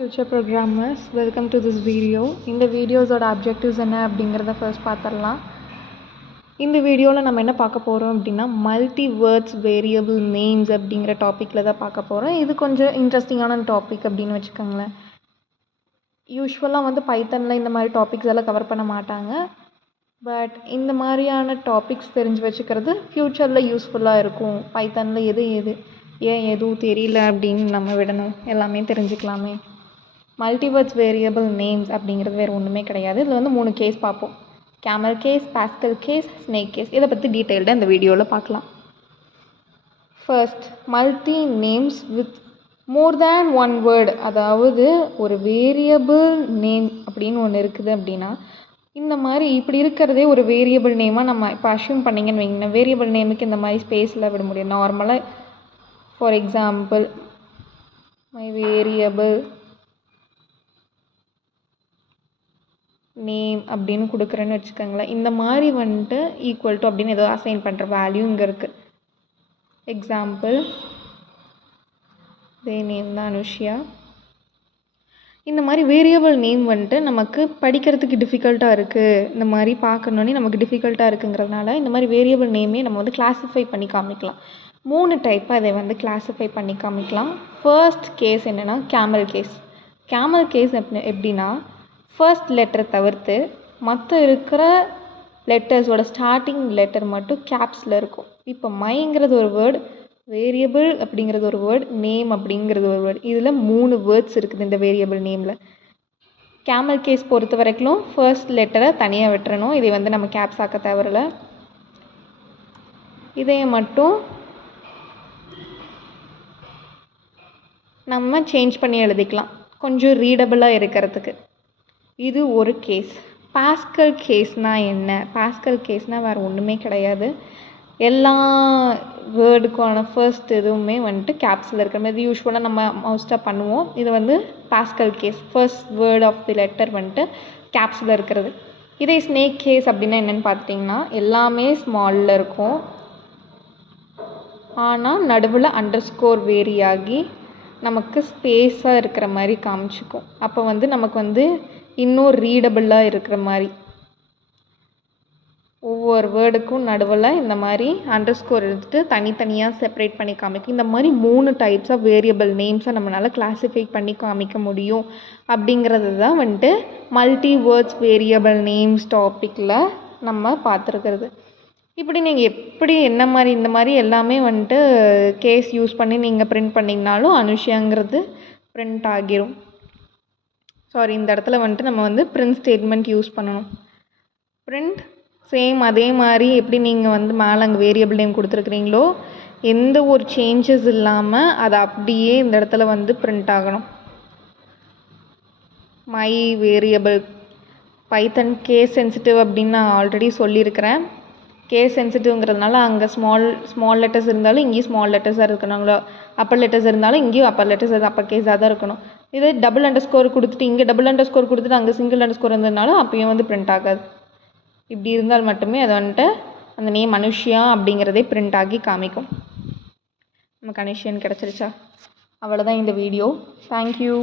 Future programmers, welcome to this video. இந்த வீடியோஸோட objectives என்ன அப்படிங்கிறத ஃபர்ஸ்ட் பார்த்துடலாம். இந்த வீடியோவில் நம்ம என்ன பார்க்க போகிறோம் அப்படின்னா மல்டி வேர்ட்ஸ் வேரியபிள் நேம்ஸ் அப்படிங்கிற டாப்பிக்கில் தான் பார்க்க போகிறோம். இது கொஞ்சம் இன்ட்ரெஸ்டிங்கான டாபிக் அப்படின்னு வச்சுக்கோங்களேன். யூஸ்வலாக வந்து பைத்தனில் இந்த மாதிரி டாபிக்ஸ் எல்லாம் கவர் பண்ண மாட்டாங்க. பட் இந்த மாதிரியான டாபிக்ஸ் தெரிஞ்சு வச்சுக்கிறது ஃப்யூச்சரில் யூஸ்ஃபுல்லாக இருக்கும். பைத்தனில் ஏன் எதுவும் தெரியல அப்படின்னு நம்ம விடணும், எல்லாமே தெரிஞ்சுக்கலாமே. மல்டிவேர்ட்ஸ் வேரியபிள் நேம்ஸ் அப்படிங்கிறது வேறு ஒன்றுமே கிடையாது. இதில் வந்து 3 கேஸ் பார்ப்போம். Camel case, Pascal case, snake case. இதை பற்றி டீட்டெயில்டாக இந்த வீடியோவில் பார்க்கலாம். First, multi names with more than one word. அதாவது ஒரு வேரியபிள் நேம் அப்படின்னு ஒன்று இருக்குது அப்படின்னா இந்த மாதிரி இப்படி இருக்கிறதே ஒரு வேரியபிள் நேமாக நம்ம இப்போ அஷ்யூம் பண்ணிங்கன்னு வைங்க. வேரியபிள் நேமுக்கு இந்த மாதிரி ஸ்பேஸில் விட முடியும். நார்மலாக for example my variable name அப்படின்னு கொடுக்குறேன்னு வச்சுக்கோங்களேன். இந்த மாதிரி வந்துட்டு ஈக்குவல் டு அப்படின்னு ஏதோ அசைன் பண்ணுற வேல்யூ இங்கே இருக்குது. எக்ஸாம்பிள் இதே நேம் தான் அனுஷியா. இந்த மாதிரி வேரியபிள் நேம் வந்துட்டு நமக்கு படிக்கிறதுக்கு டிஃபிகல்ட்டாக இருக்குது, இந்த மாதிரி பார்க்கணுன்னே நமக்கு டிஃபிகல்ட்டாக இருக்குங்கிறதுனால இந்த மாதிரி வேரியபிள் நேமே நம்ம வந்து கிளாஸிஃபை பண்ணி காமிக்கலாம். 3 டைப்பாக இதை வந்து கிளாஸிஃபை பண்ணி காமிக்கலாம். ஃபர்ஸ்ட் கேஸ் என்னென்னா கேமல் கேஸ். கேமல் கேஸ் எப்படின்னா ஃபர்ஸ்ட் லெட்டரை தவிர்த்து மற்ற இருக்கிற லெட்டர்ஸோட ஸ்டார்டிங் லெட்டர் மட்டும் கேப்ஸில் இருக்கும். இப்போ மைங்கிறது ஒரு வேர்டு, வேரியபிள் அப்படிங்கிறது ஒரு வேர்டு, நேம் அப்படிங்கிறது ஒரு வேர்டு. இதில் 3 வேர்ட்ஸ் இருக்குது இந்த வேரியபிள் நேமில். கேமல் கேஸ் பொறுத்த வரைக்கும் ஃபர்ஸ்ட் லெட்டரை தனியாக விட்டுறணும். இதை வந்து நம்ம கேப்ஸ் ஆக்க தேவையில்ல. இதையை மட்டும் நம்ம சேஞ்ச் பண்ணி எழுதிக்கலாம் கொஞ்சம் ரீடபிளாக இருக்கிறதுக்கு. இது ஒரு கேஸ். பாஸ்கல் கேஸ்னால் என்ன? பாஸ்கல் கேஸ்னால் வேறு ஒன்றுமே கிடையாது. எல்லா வேர்டுக்கான ஃபர்ஸ்ட் எதுவுமே வந்துட்டு கேப்ஸில் இருக்கிற மாதிரி யூஸ்வலாக நம்ம மோஸ்ட்டாக பண்ணுவோம். இது வந்து Pascal case. First word of the letter வந்துட்டு கேப்ஸில் இருக்கிறது. இதே ஸ்னேக் கேஸ் அப்படின்னா என்னென்னு பார்த்துட்டிங்கன்னா எல்லாமே ஸ்மாலில் இருக்கும், ஆனால் நடுவில் அண்டர்ஸ்கோர் வேரி ஆகி நமக்கு ஸ்பேஸாக இருக்கிற மாதிரி காமிச்சிக்கும். அப்போ வந்து நமக்கு வந்து இன்னும் ரீடபிளாக இருக்கிற மாதிரி ஒவ்வொரு வேர்டுக்கும் நடுவில் இந்த மாதிரி அண்டர்ஸ்கோர் எடுத்துகிட்டு தனித்தனியாக செப்பரேட் பண்ணி காமிக்கும். இந்த மாதிரி 3 டைப்ஸ் ஆஃப் வேரியபிள் நேம்ஸை நம்மளால் கிளாஸிஃபை பண்ணி காமிக்க முடியும். அப்படிங்கிறது தான் வந்துட்டு மல்டி வேர்ட்ஸ் வேரியபிள் நேம்ஸ் டாப்பிக்கில் நம்ம பார்த்துருக்கிறது. இப்படி நீங்கள் எப்படி என்ன மாதிரி இந்த மாதிரி எல்லாமே வந்துட்டு கேஸ் யூஸ் பண்ணி நீங்கள் பிரிண்ட் பண்ணிங்கனாலும் அனுஷியாங்கிறது பிரிண்ட் ஆகிரும். சாரி, இந்த இடத்துல வந்துட்டு நம்ம வந்து பிரிண்ட் ஸ்டேட்மெண்ட் யூஸ் பண்ணணும். பிரிண்ட் சேம் அதே மாதிரி எப்படி நீங்கள் வந்து மேலே அங்கே வேரியபிள் நேம் கொடுத்துருக்குறீங்களோ எந்த ஒரு சேஞ்சஸ் இல்லாமல் அது அப்படியே இந்த இடத்துல வந்து பிரிண்ட் ஆகணும். My variable Python case sensitive அப்படின்னு நான் ஆல்ரெடி சொல்லியிருக்கிறேன். கேஸ் சென்சிட்டிவ்ங்கிறதுனால அங்கே ஸ்மால் லெட்டர்ஸ் இருந்தாலும் இங்கேயும் ஸ்மால் லெட்டர்ஸாக இருக்கணுங்களா, அப்பர் லெட்டர்ஸ் இருந்தாலும் இங்கேயும் அப்பர் லெட்டர்ஸ் அப்பர் கேஸாக தான் இருக்கணும். இதே டபுள் அண்டர்ஸ்கோர் கொடுத்துட்டு இங்கே டபுள் அண்டர்ஸ்கோர் கொடுத்துட்டு அங்கே சிங்கிள் அண்டர்ஸ்கோர் இருந்ததுனாலும் அப்பயும் வந்து பிரிண்ட் ஆகாது. இப்படி இருந்தால் மட்டுமே அது வந்துட்டு அந்த நேம் அனுஷியா அப்படிங்கிறதே பிரிண்ட் ஆகி காமிக்கும். நமக்கு அனுஷியான்னு கிடச்சிருச்சா? அவ்வளோதான் இந்த வீடியோ. தேங்க்யூ.